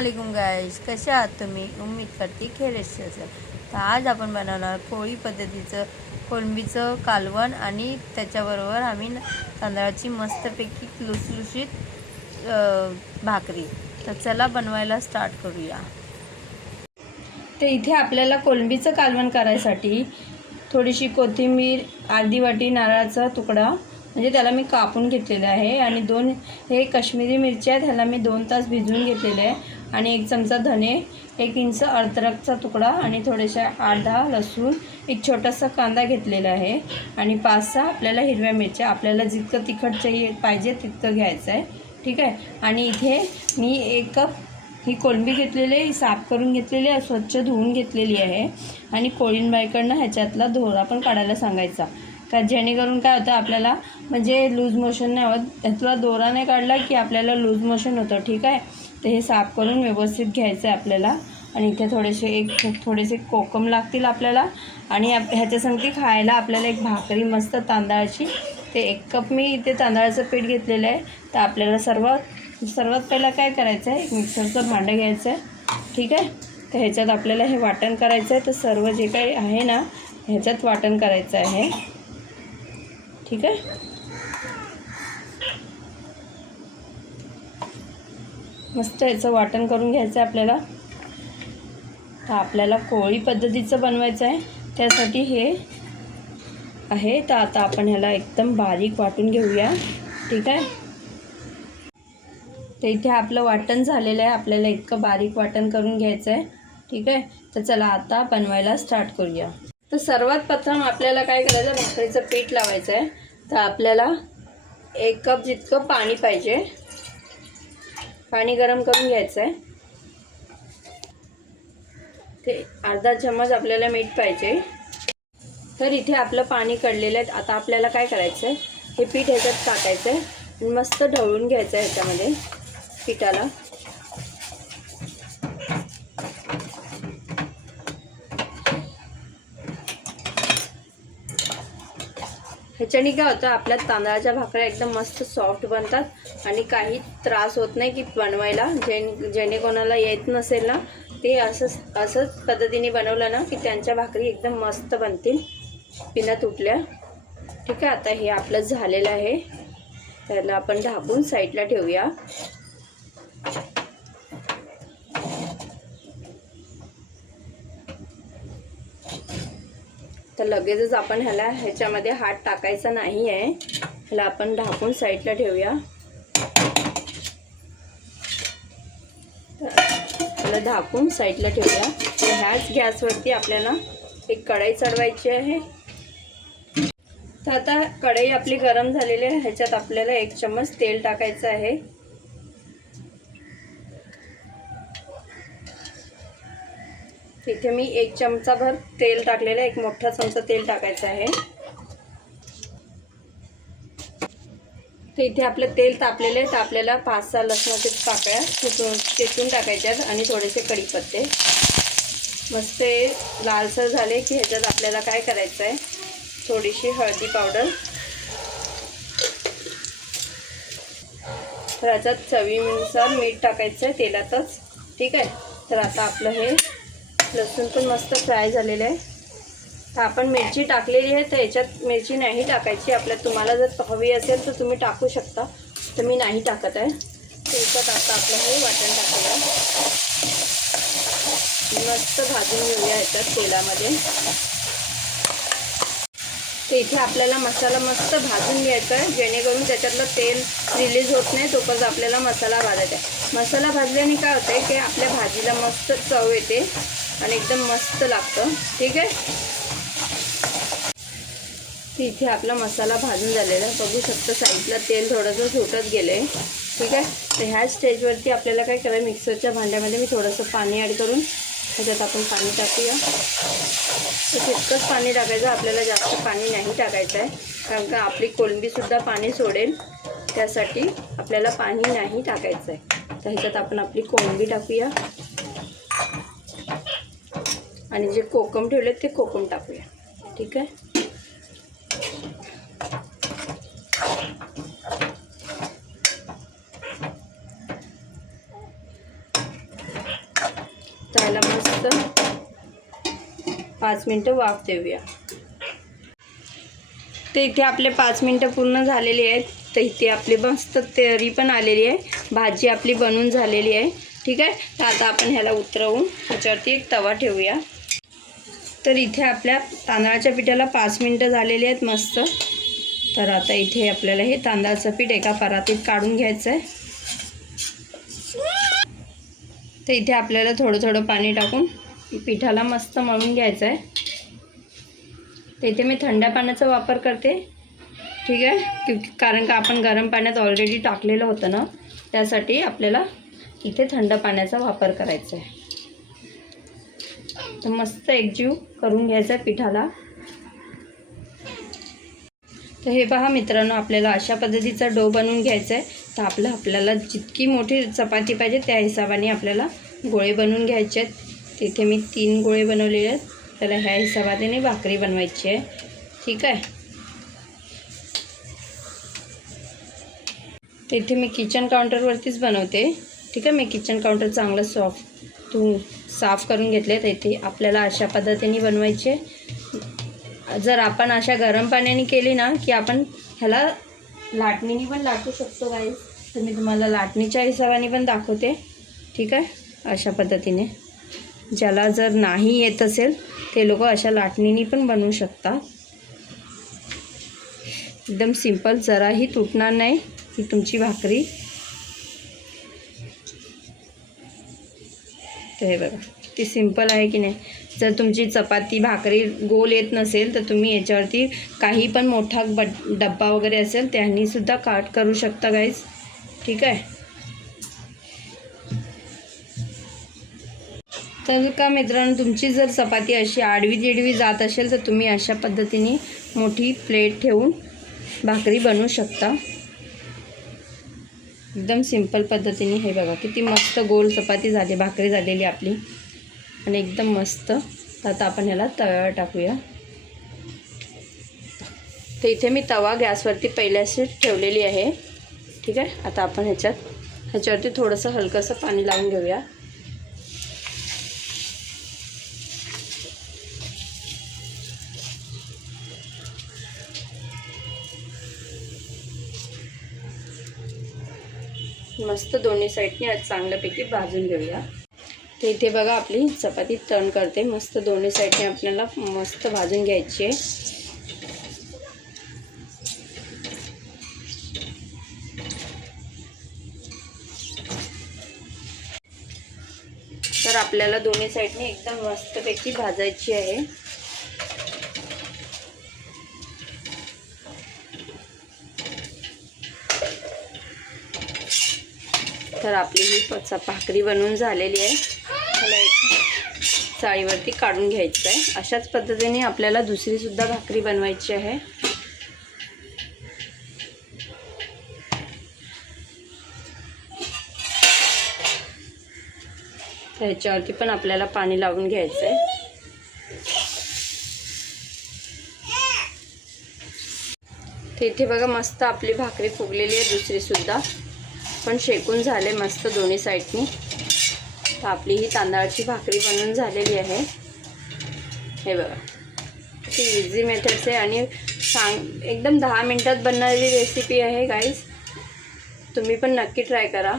अस्सलामुअलैकुम गाइस, कसे आहात तुम्ही? उम्मीद करते खेळेचे असेल. तर आज आपण बनवणार कोळी पद्धतीचं कोळंबीचं कालवण आणि त्याच्याबरोबर आम्ही तांदळाची मस्तपैकी लुसलुशीत भाकरी. तर चला बनवायला स्टार्ट करूया. तर इथे आपल्याला कोळंबीचं कालवण करायसाठी थोडीशी कोथिंबीर, अर्धी वाटी नारळाचा तुकडा म्हणजे त्याला मी कापून घेतलेलं आहे आणि हे काश्मीरी मिरच्या ह्याला मी 2 तास भिजवून घेतलेले आहे आणि 1 चमचा धने, 1 इंच अद्रकचा तुकडा आणि थोडेसे 8-10 लसूण, एक छोटासा कांदा घेतलेला आहे आणि 5-6 आपल्याला हिरव्या मिरच्या. आपल्याला जितकं तिखट पाहिजे तितकं घ्यायचं आहे, ठीक आहे. आणि इथे मी 1 कप ही कोळंबी घेतलेली आहे, साफ करून घेतलेली आहे, स्वच्छ धुवून घेतलेली आहे आणि कोळींबाईकडनं ह्याच्यातला दोरा पण काढायला सांगायचा का जेणेकरून काय होतं आपल्याला म्हणजे लूज मोशन नाही होत. त्यातला दोरा नाही काढला की आपल्याला लूज मोशन होतं, ठीक आहे. तर हे साफ करून व्यवस्थित घ्यायचं आहे आपल्याला. आणि इथे थोडेसे कोकम लागतील आपल्याला आणि ह्याच्या संगती खायला आपल्याला एक भाकरी मस्त तांदळाची. ते 1 कप मी इथे तांदळाचं पीठ घेतलेलं आहे. तर आपल्याला सर्वात पहिला काय करायचं आहे, एक मिक्सरचं भांडं घ्यायचं आहे, ठीक आहे. तर ह्याच्यात आपल्याला हे वाटण करायचं आहे. तर सर्व जे काही आहे ना ह्याच्यात वाटण करायचं आहे, ठीक आहे. मस्त याचं वाटण करून घ्यायचं आहे आपल्याला. तर आपल्याला कोळी पद्धतीचं बनवायचं आहे, त्यासाठी हे आहे. तर आता आपण ह्याला एकदम बारीक वाटून घेऊया, ठीक आहे. तर इथे आपलं वाटण झालेलं आहे. आपल्याला इतकं बारीक वाटण करून घ्यायचं आहे, ठीक आहे. तर चला आता बनवायला स्टार्ट करूया. तर सर्वात प्रथम आपल्याला काय करायचं, भाकरीचं पीठ लावायचं आहे. तर आपल्याला 1 कप जितकं पाणी पाहिजे, पाणी गरम करून घ्यायचं आहे. ते अर्धा चम्मच आपल्याला मीठ पाहिजे. तर इथे आपलं पाणी कढलेलं आहे. आता आपल्याला काय करायचं आहे, हे पीठ ह्याच्यात टाकायचं आहे आणि मस्त ढवळून घ्यायचं आहे ह्याच्यामध्ये पिठाला. ह्याच्याने काय होतं, आपल्या तांदळाच्या भाकऱ्या एकदम मस्त सॉफ्ट बनतात आणि काही त्रास होत नाही की बनवायला. जेणे कोणाला येत नसेल ना ते असंच पद्धतीने बनवलं ना की त्यांच्या भाकरी एकदम मस्त बनतील बिना तुटल्या, ठीक आहे. आता हे आपलं झालेलं आहे. त्याला आपण ढाकून साईडला ठेवूया. तर लगेचच आपण ह्याच्यामध्ये हात टाकायचा नाही आहे. ह्याला आपण ढाकून साईडला ठेवूया. ह्याला ढाकून साईडला ठेवूया. तर ह्याच गॅसवरती आपल्याला एक कढई चढवायची आहे. तर आता कढई आपली गरम झालेली आहे. ह्याच्यात आपल्याला 1 चम्मच तेल टाकायचं आहे. इथे मी 1 चमचाभर तेल टाकलेलं आहे. 1 मोठा चमचा तेल टाकायचं आहे. तर इथे आपलं तेल तापलेलं आहे. तर आपल्याला 5-6 लसणाच्या पाकळ्या चेचून टाकायच्यात आणि थोडेसे कढीपत्ते. मस्त लालसर झाले की ह्याच्यात आपल्याला काय करायचं आहे, थोडीशी हळदी पावडर. तर ह्याच्यात चवीनुसार मीठ टाकायचं आहे तेलातच, ठीक आहे. तर आता आपलं हे लसूण पण मस्त फ्राय झालेलं आहे. तर आपण मिरची टाकलेली आहे. तर याच्यात मिरची नाही टाकायची. तुम्हाला जर हवी असेल तर तुम्ही टाकू शकता. तर मी नाही टाकत आहे. तर याच्यात आता आपलं हे वाटण टाकूया. मस्त भाजून घेऊया ह्याच्यात तेलामध्ये. तर इथे आपल्याला मसाला मस्त भाजून घ्यायचा आहे, जेणेकरून त्याच्यातलं तेल रिलीज होत नाही तोपर्यंत आपल्याला मसाला भाजायचा आहे. मसाला भाजल्याने काय होतं आहे की आपल्या भाजीला मस्त चव येते आणि एकदम मस्त लागतं, ठीक आहे. तर इथे आपला मसाला भाजून झालेला आहे. बघू शकतो साईडला तेल थोडंसं सुटत गेलं आहे, ठीक आहे. तर ह्या स्टेजवरती आपल्याला काय करायचं, मिक्सरच्या भांड्यामध्ये मी थोडंसं पाणी ॲड करून ह्याच्यात आपण पाणी टाकूया. तर तितकंच पाणी टाकायचं, आपल्याला जास्त पाणी नाही टाकायचं आहे, कारण का आपली कोळंबीसुद्धा पाणी सोडेल. त्यासाठी आपल्याला पाणी नाही टाकायचं आहे. तर ह्याच्यात आपण आपली कोळंबी टाकूया आणि जे कोकम ठेवलेत ते कोकम टाकूया, ठीक आहे. 5 मिनटं वाफ देऊया. तर इथे आपले 5 मिनटं पूर्ण झालेली आहेत. तर इथे आपली मस्त तरी पण आलेली आहे. भाजी आपली बनून झालेली आहे. ठीक आहे. तर आता आपण ह्याला उतरवून ह्याच्यावरती एक तवा ठेवूया. तर इथे आपल्या तांदळाच्या पिठाला 5 मिनटं झालेली आहेत मस्त. तर आता इथे आपल्याला हे तांदळाचं पीठ एका परातीत काढून घ्यायचं आहे. तर इथे आपल्याला थोडं थोडं पाणी टाकून पिठाला मस्त मळून घ्यायचं आहे. तर इथे मी थंड पाण्याचा वापर करते. ठीक आहे. कारण का आपण गरम पाण्यात ऑलरेडी टाकलेलं होतं ना, त्यासाठी आपल्याला इथे थंड पाण्याचा वापर करायचा आहे. तर मस्त एकजीव करून घ्यायचा आहे पिठाला. तर हे पहा मित्रांनो, आपल्याला अशा पद्धतीचा डो बनवून घ्यायचा आहे. तर आपल्याला जितकी मोठी चपाती पाहिजे त्या हिशोबाने आपल्याला गोळे बनवून घ्यायचे आहेत. तिथे मी 3 गोळे बनवलेले आहेत. त्याला ह्या हिशोबाने भाकरी बनवायची आहे. ठीक आहे. तिथे मी किचन काउंटरवरतीच बनवते. ठीक आहे. मी किचन काउंटर चांगलं साफ करून घेतले. तर इथे आपल्याला अशा पद्धतीने बनवायचे. जर आपण अशा गरम पाण्याने केली ना की आपण ह्याला लाटणीने पण लाटू शकतो गाईस. तर मी तुम्हाला लाटणीच्या हिशोबाने पण दाखवते. ठीक आहे. अशा पद्धतीने ज्याला जर नाही येत असेल ते लोक अशा लाटणीने पण बनवू शकतात. एकदम सिंपल, जराही तुटणार नाही ही तुमची भाकरी. तर हे बघा किती सिंपल आहे की नाही. जर तुमची चपाती भाकरी गोल येत नसेल तर तुम्ही याच्यावरती काही पण मोठा डब्बा वगैरे असेल त्यांनी सुद्धा काट करू शकता गाईज. ठीक आहे. तर का मित्रांनो, तुमची जर चपाती अशी आडवी तिडवी जात असेल तर तुम्ही अशा पद्धतीने मोठी प्लेट ठेवून भाकरी बनवू शकता. एकदम सिंपल पद्धतीने. हे बघा किती मस्त गोल चपाती झाली, भाकरी झालेली आपली आणि एकदम मस्त. तर आता आपण ह्याला तव्यावर टाकूया. तर इथे मी तवा गॅसवरती पहिल्याशी ठेवलेली आहे. ठीक आहे. आता आपण ह्याच्यावरती थोडंसं हलकंसं पाणी लावून घेऊया. मस्त दोन्ही साईडने चांगल्यापैकी भाजून घेऊया. तर इथे बघा आपली चपाती टर्न करते. मस्त दोन्ही साईडने आपल्याला मस्त भाजून घ्यायची आहे. तर आपल्याला दोन्ही साईडने एकदम मस्तपैकी भाजायची आहे. तर आपली ही भाकरी बनवून झालेली आहे. मला एक चाळीवरती काढून घ्यायचं आहे. अशाच पद्धतीने आपल्याला दुसरीसुद्धा भाकरी बनवायची आहे. तर ह्याच्यावरती पण आपल्याला पाणी लावून घ्यायचं आहे. तर इथे बघा मस्त आपली भाकरी फुगलेली आहे. दुसरीसुद्धा पण शेकून झाले मस्त दोन्ही साईडनी. तर आपली ही तांदळाची भाकरी बनवून झालेली आहे. हे बघा किती इझी मेथड्स आहे आणि एकदम 10 मिनटात बनणारी रेसिपी आहे गाईज. तुम्ही पण नक्की ट्राय करा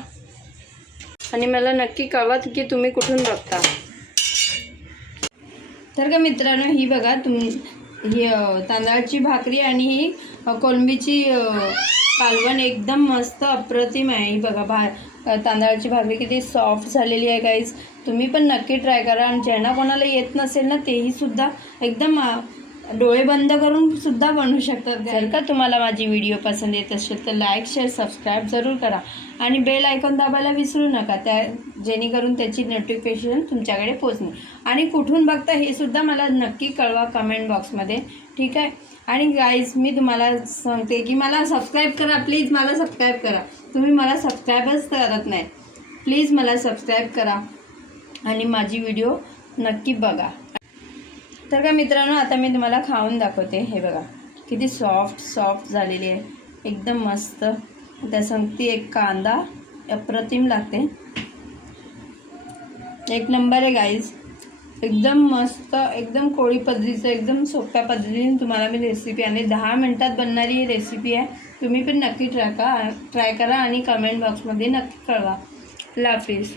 आणि मला नक्की कळवा की तुम्ही कुठून बघता. तर का मित्रांनो, ही बघा ही तांदळाची भाकरी आणि ही कोळंबीची कालवण एकदम मस्त अप्रतिम आहे. ही बघा तांदळाची भाकरी किती सॉफ्ट झालेली आहे गाईज. तुम्ही पण नक्की ट्राय करा. आणि ज्यांना कोणाला येत नसेल ना तेही सुद्धा एकदम डोळे बंद करून सुद्धा बनवू शकतात. जर का तुम्हाला माझी व्हिडिओ पसंत येत असेल तर लाईक शेअर सबस्क्राईब जरूर करा आणि बेल आयकॉन दाबायला विसरू नका, जेणेकरून त्याची नोटिफिकेशन तुमच्याकडे पोचणे. आणि कुठून बघता हे सुद्धा मला नक्की कळवा कमेंट बॉक्समध्ये. ठीक आहे. आणि गाईज मी तुम्हाला सांगते की मला सबस्क्राईब करा प्लीज. मला सबस्क्राईब करा. तुम्ही मला सबस्क्राईबच करत नाही. प्लीज मला सबस्क्राईब करा आणि माझी व्हिडिओ नक्की बघा. तर का मित्रांनो, आता मी तुम्हाला खाऊन दाखवते. हे बघा किती सॉफ्ट झालेली आहे. एकदम मस्त. त्या संगती एक कांदा अप्रतिम लागते. एक नंबर आहे गाईज. एकदम मस्त, एकदम कोळी पद्धतीचं, एकदम सोप्या पद्धतीने तुम्हाला मी रेसिपी आणि 10 मिनटात बनणारी ही रेसिपी आहे. तुम्ही पण नक्की ट्राय करा आणि कमेंट बॉक्समध्ये नक्की कळवा. अल्लाह हाफिज.